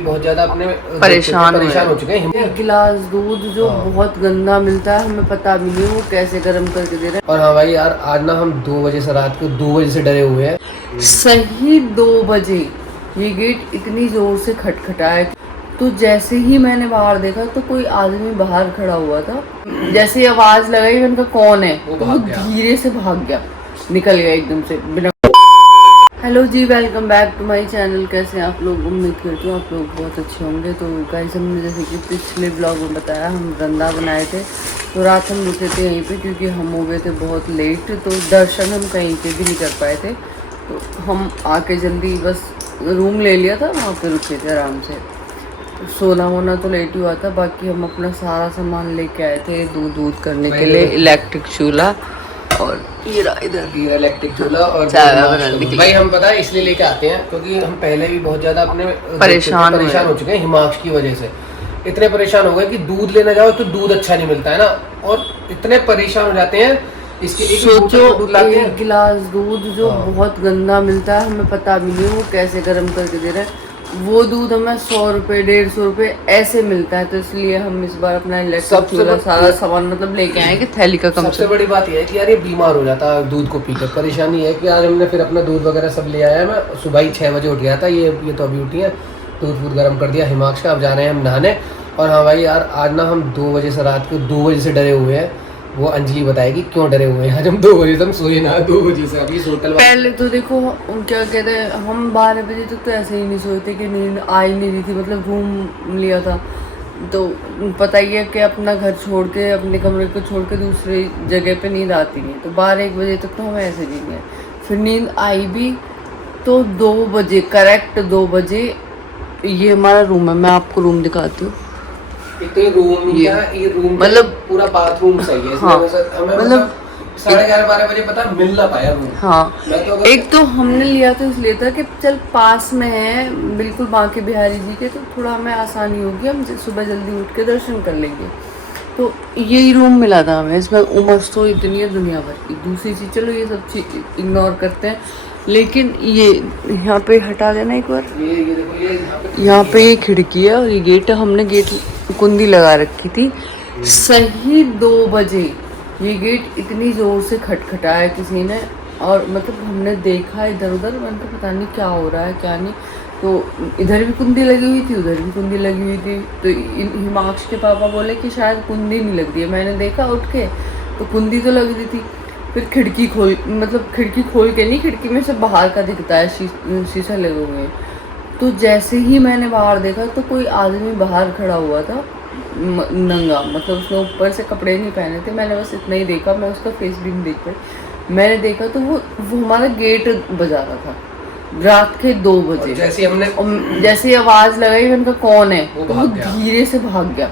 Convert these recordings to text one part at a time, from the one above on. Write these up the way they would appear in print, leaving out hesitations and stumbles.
बहुत ज्यादा अपने परेशान हो चुके हैं। एक गिलास दूध जो बहुत गंदा मिलता है, हमें पता भी नहीं वो कैसे गर्म करके दे रहे हैं। और हाँ भाई यार, आज ना हम 2 बजे से, रात को 2 बजे से डरे हुए हैं। सही 2 बजे ये गेट इतनी जोर से खटखटाया, तो जैसे ही मैंने बाहर देखा तो कोई आदमी बाहर खड़ा हुआ था। जैसे आवाज लगाई मैंने कहा कौन है, तो वो धीरे से भाग गया, निकल गया एकदम से बिना। Hello ji, welcome back to my channel. कैसे हैं आप लोग? उम्मीद करती हूँ आप लोग बहुत अच्छे होंगे। तो गाइस, हमने जैसे कि पिछले ब्लॉग में बताया, हम वृंदावन आए थे। तो रात हम रुके थे यहीं पे क्योंकि हम हो गए थे बहुत लेट, तो दर्शन हम कहीं पे भी नहीं कर पाए थे। तो हम आके जल्दी बस रूम ले लिया था, वहाँ पे रुके थे आराम से। तो सोना वोना तो लेट ही हुआ था। बाकी हम अपना सारा सामान लेके आए थे दूध करने के लिए, इलेक्ट्रिक चूल्हा और इधर इलेक्ट्रिक चूल्हा और भाई हम पता है इसलिए लेके आते हैं क्योंकि हम पहले भी बहुत ज्यादा अपने परेशान हो चुके हैं हिमांश की वजह से। इतने परेशान हो गए कि दूध लेना जाओ तो दूध अच्छा नहीं मिलता है ना, और इतने परेशान हो जाते हैं इसके लिए। सोचो, एक गिलास दूध जो बहुत गंदा मिलता है, हमें पता भी नहीं वो कैसे गर्म करके दे रहे हैं। वो दूध हमें 100 रुपए 150 रुपए ऐसे मिलता है। तो इसलिए हम इस बार अपना इलेक्ट्रिक चूल्हा सारा सामान मतलब लेके आए कि थैली का कम। सबसे बड़ी बात यह है कि यार ये बीमार हो जाता है दूध को पीकर। परेशानी है कि आज हमने फिर अपना दूध वगैरह सब ले आया है। मैं सुबह ही 6 बजे उठ गया था, ये तो अभी उठी है। दूध गर्म कर दिया हिमांश का, अब जा रहे हैं हम नहाने। और हाँ भाई यार, आज ना हम 2 बजे से, रात को 2 बजे से डरे हुए हैं। वो अंजलि बताएगी क्यों डरे हुए हैं। आज हम 2 बजे से हम सोए ना, 2 बजे से अभी होटल। पहले तो देखो क्या कहते हैं, हम 12 बजे तक तो ऐसे ही नहीं सोए थे कि नींद आ ही नहीं रही थी। मतलब रूम लिया था तो पता ही है कि अपना घर छोड़ के, अपने कमरे को छोड़ के दूसरी जगह पे नींद आती नहीं। तो 12-1 बजे तक तो हम ऐसे नहीं गए। फिर नींद आई भी तो 2 बजे, करेक्ट 2 बजे। ये हमारा रूम है, मैं आपको रूम दिखाती हूँ। ये रूम मतलब पूरा बाथरूम सही है। हाँ, हमें मतलब 11:30-12 बजे पता मिल ना पाया रूम। हाँ, एक तो हमने लिया तो इसलिए था कि चल पास में है बिल्कुल बांके बिहारी जी के, तो थोड़ा हमें आसानी होगी, हम सुबह जल्दी उठ के दर्शन कर लेंगे। तो यही रूम मिला था हमें। इसमें उमस तो इतनी है दुनिया भर की। दूसरी चीज़, चलो ये सब चीज़ इग्नोर करते हैं, लेकिन ये यहाँ पे हटा देना एक बार। ये देखो, यहाँ पे ये खिड़की है और ये गेट है। हमने गेट कुंडी लगा रखी थी। सही 2 बजे ये गेट इतनी ज़ोर से खटखटाया किसी ने, और मतलब हमने देखा इधर उधर, मैंने तो पता नहीं क्या हो रहा है क्या नहीं। तो इधर भी कुंडी लगी हुई थी, उधर भी कुंडी लगी हुई थी। तो हिमांश के पापा बोले कि शायद कुंडी नहीं लग रही है। मैंने देखा उठ के तो कुंडी तो लग रही थी। फिर खिड़की खोल के नहीं, खिड़की में से बाहर का दिखता है, शीशा लगे हुए हैं। तो जैसे ही मैंने बाहर देखा तो कोई आदमी बाहर खड़ा हुआ था नंगा, मतलब उसने ऊपर से कपड़े नहीं पहने थे। मैंने बस इतना ही देखा, मैं उसका फेस भी नहीं देख पाई। मैंने देखा तो वो हमारा गेट बजा रहा था रात के 2 बजे। जैसे आवाज लगाई मैंने कहा कौन है, तो वो धीरे से भाग गया,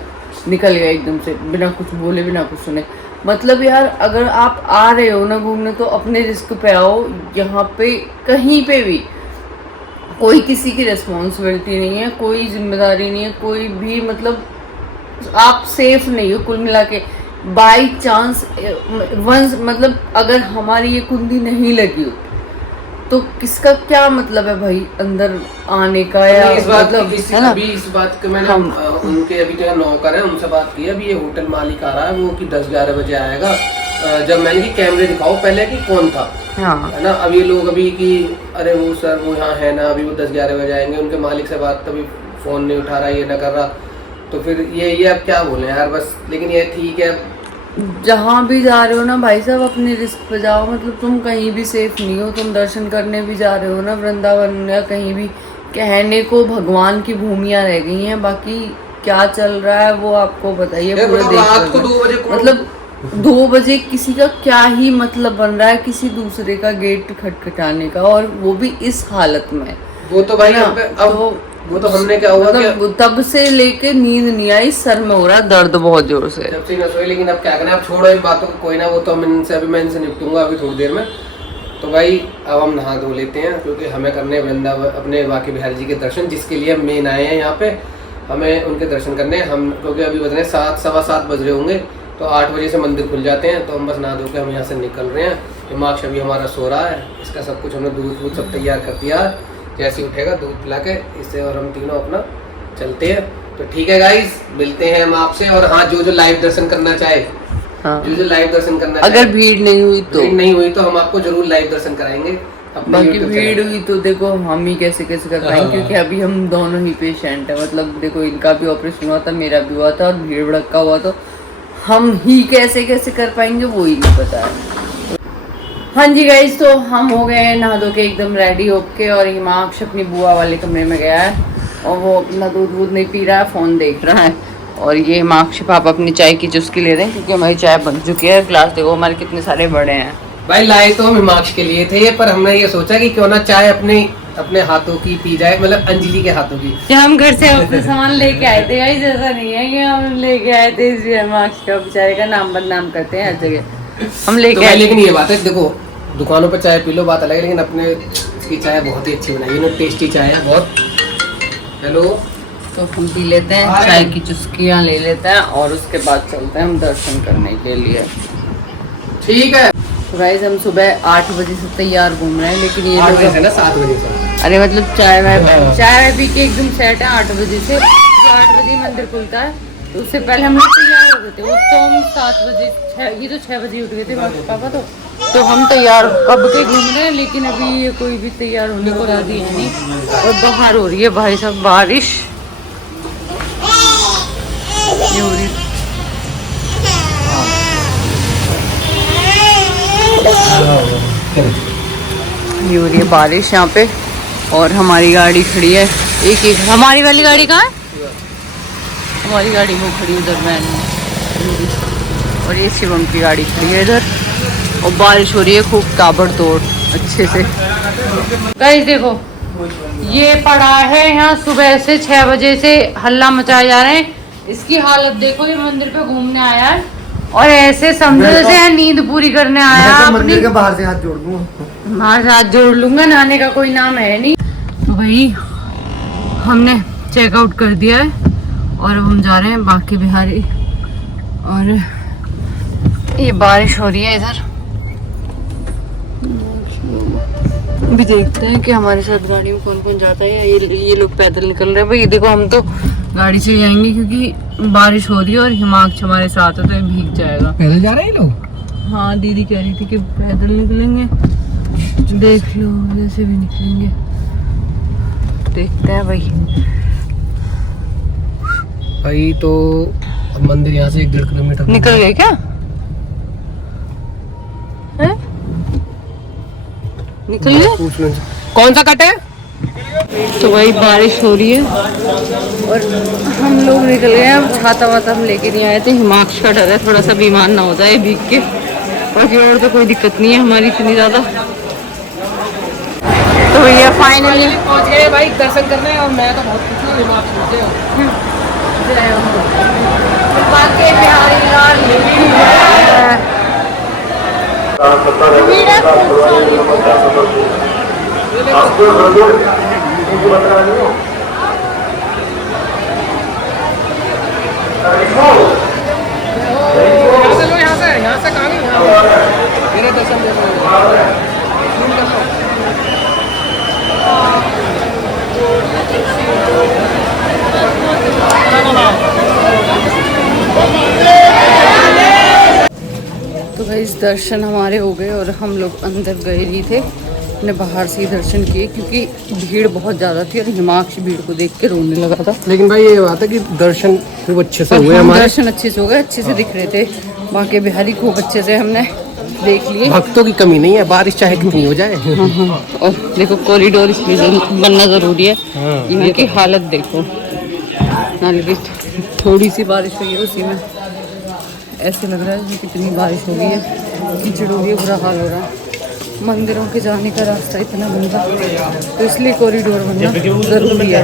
निकल गया एकदम से बिना कुछ बोले, बिना कुछ सुने। मतलब यार, अगर आप आ रहे हो ना घूमने तो अपने रिस्क पे आओ। यहाँ पे कहीं पे भी कोई किसी की रिस्पॉन्सिबिलिटी नहीं है, कोई जिम्मेदारी नहीं है, कोई भी, मतलब आप सेफ नहीं हो। कुल मिला के बाई चांस वंस, मतलब अगर हमारी ये कुंडी नहीं लगी हो तो किसका क्या मतलब है भाई अंदर आने का, या मतलब है ना। इस बात को मैंने उनके अभी जो नौकर है उनसे बात की। अभी ये होटल मालिक आ रहा है, वो कि 10-11 बजे आएगा। जब मैंने कि कैमरे दिखाओ पहले कि कौन था, हाँ, है ना। अब ये लोग अभी कि अरे वो सर वो यहाँ है ना, अभी वो 10-11 बजे आएंगे। उनके मालिक से बात, तभी फोन नहीं उठा रहा, ये ना कर रहा। तो फिर ये अब क्या बोले यार, बस। लेकिन ये ठीक है, जहाँ भी जा रहे हो ना भाई साहब, अपने रिस्क पे जाओ। मतलब तुम कहीं भी सेफ नहीं हो। तुम दर्शन करने भी जा रहे हो ना वृंदावन या कहीं भी, कहने को भगवान की भूमियाँ रह गई हैं, बाकी क्या चल रहा है वो आपको बताइए पूरे रात को 2 बजे। मतलब 2 बजे किसी का क्या ही मतलब बन रहा है किसी दूसरे का गेट खटखटाने का, और वो भी इस हालत में। वो तो भाई अब वो तो हमने क्या हुआ, मतलब तब से लेके नींद नहीं आई, सर में हो रहा है दर्द बहुत जोर से जब से न सोए। लेकिन अब क्या करना, अब छोड़ो इन बातों को, कोई ना, वो तो मैं इनसे निपटूंगा अभी थोड़ी देर में। तो भाई अब हम नहा धो लेते हैं क्योंकि हमें करने वृंदावन अपने बांके बिहारी जी के दर्शन, जिसके लिए हम मेन आए हैं यहाँ पे। हमें उनके दर्शन करने हम, क्योंकि अभी बज रहे हैं 7, 7:15 बज रहे होंगे। तो 8 बजे से मंदिर खुल जाते हैं। तो हम बस नहा धो के हम यहाँ से निकल रहे हैं। हिमांश अभी हमारा सो रहा है, इसका सब कुछ हमने दूध सब तैयार कर दिया। जैसे उठेगा दूध पिला के इससे और हम तीनों अपना चलते हैं। तो ठीक है गाइस, मिलते हैं हम आपसे। और हाँ, जो लाइव दर्शन करना चाहे, हाँ। जो लाइव दर्शन करना अगर चाहे, भीड़ नहीं हुई तो हम आपको जरूर लाइव दर्शन कराएंगे। बाकी भीड़ हुई तो देखो हम ही कैसे कैसे कर पाएंगे, हाँ। क्योंकि अभी हम दोनों ही पेशेंट है। मतलब देखो इनका भी ऑपरेशन हुआ था, मेरा भी हुआ था, और भीड़ भड़का हुआ, तो हम ही कैसे कैसे कर पाएंगे वो ही नहीं पता है। हाँ जी गाइज, तो हम हो गए हैं नहा धो के एकदम रेडी होके, और हिमांश अपनी बुआ वाले कमरे में गया है और वो अपना दूध वूध नहीं पी रहा है, फ़ोन देख रहा है। और ये हिमांश पापा अपनी चाय की चुस्की ले रहे हैं, क्योंकि हमारी चाय बन चुकी है। ग्लास देखो हमारे कितने सारे बड़े हैं। भाई लाए तो हम हिमांश के लिए थे, पर हमने ये सोचा कि क्यों ना चाय अपने हाथों की पी जाए, मतलब अंजलि के हाथों की। क्या हम घर से अपने सामान लेके आए थे गाइस, ऐसा नहीं है कि हम लेके आए थे इसलिए हिमांश का बेचारे का नाम बदनाम करते हैं हर जगह। हम लेके आए। लेकिन ये बात है, देखो दुकानों पर चाय पी लो बात अलग है, लेकिन अपने इसकी चाय बहुत ही अच्छी बनाई है, टेस्टी चाय है बहुत। हेलो, तो हम पी लेते हैं, चाय की चुस्कियाँ ले लेते हैं, और उसके बाद चलते हैं हम दर्शन करने के लिए। ठीक है। तो गाइस हम सुबह 8 बजे से तैयार घूम रहे हैं, लेकिन ये लोग 7 बजे से। अरे मतलब चाय वाय पी के एकदम सेट है 8 बजे से। 8 बजे मंदिर खुलता है, तो उससे पहले हम लोग तैयार हो गए थे। उस तो हम 7 बजे, ये तो 6 बजे उठ गए थे पापा। तो हम तैयार कब के घूम रहे हैं, लेकिन अभी ये कोई भी तैयार होने को राजी है नहीं। और बाहर हो रही है भाई साहब बारिश, ये हो रही है। ये हो रही है बारिश यहाँ पे, और हमारी गाड़ी खड़ी है एक हमारी वाली गाड़ी कहाँ है? हमारी गाड़ी वो खड़ी उधर वैन में, और ये शिवम की गाड़ी खड़ी है इधर, और बारिश हो रही है खूब ताबड़तोड़ अच्छे से। गाइस देखो ये पड़ा है यहाँ, सुबह से 6 बजे से हल्ला मचाए जा रहे हैं। इसकी हालत देखो, ये मंदिर पे घूमने आया है और ऐसे समझो जैसे नींद पूरी करने आया है। मंदिर के बाहर से हाथ जोड़ दूंगा, बाहर से हाथ जोड़ लूंगा, नहाने का कोई नाम है नहीं। तो भाई हमने चेकआउट कर दिया है और अब हम जा रहे हैं बाकी बिहारी, और ये बारिश हो रही है इधर। अभी देखते हैं कि हमारे साथ गाड़ी में कौन कौन जाता है। ये लोग पैदल निकल रहे हैं। भाई देखो हम तो गाड़ी से जाएंगे क्योंकि बारिश हो रही है, और हिमांश हमारे साथ है तो ये भीग जाएगा। पैदल जा रहे हैं लोग? हाँ दीदी कह रही थी कि पैदल निकलेंगे, देख लो जैसे भी निकलेंगे, देखते हैं भाई। तो मंदिर यहाँ से 1.5 किलोमीटर निकल गए क्या है? निकल गए? कौन सा कट है? तो भाई बारिश हो रही है और हम लोग निकल गए। अब छाता वाता हम लेके नहीं आए थे, हिमांश का डर है थोड़ा सा बीमार ना हो जाए भीग के, बाकी और तो कोई दिक्कत नहीं है हमारी इतनी ज़्यादा। तो भैया फाइनली पहुंच गए भाई दर्शन करने, और मैं तो बहुत खुश हूँ। बाकी बिहारी लाल यहाँ से कहाँ नहीं, मेरे दर्शन दे तो भाई दर्शन हमारे हो गए और हम लोग अंदर गए नहीं थे, हमने बाहर से ही दर्शन किए क्योंकि भीड़ बहुत ज़्यादा थी और हिमांश भीड़ को देख के रोने लगा था। लेकिन भाई ये बात है कि दर्शन खूब अच्छे से हुए हमारे। दर्शन अच्छे से हो गए, अच्छे से दिख रहे थे। बाकी बिहारी खूब अच्छे से हमने देख लिए। भक्तों की कमी नहीं है, बारिश चाहे कितनी हो जाए। हाँ हाँ, और देखो कॉरिडोर इसमें बनना ज़रूरी है। यहाँ की हालत देखो, नाले की थोड़ी सी बारिश हुई है उसी में ऐसे लग रहा है कितनी बारिश हो गई है, कीचड़ हो गई है, बुरा हाल हो रहा है। मंदिरों के जाने का रास्ता इतना गंदा, तो इसलिए कॉरिडोर बनना ज़रूरी है।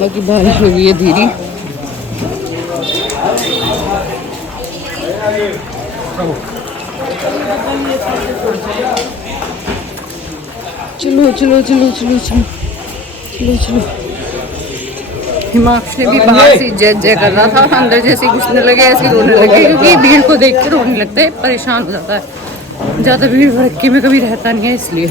बाकी बारिश हो गई है धीरे। चलो चलो चलो चलो चलो चलो चलो। हिमांश ने भी बाहर से जय जय कर रहा था, अंदर जैसे घुसने लगे ऐसे रोने लगे, क्योंकि भीड़ को देख के रोने लगता है, परेशान हो जाता है। ज़्यादा भीड़ भड़के में कभी रहता नहीं है इसलिए।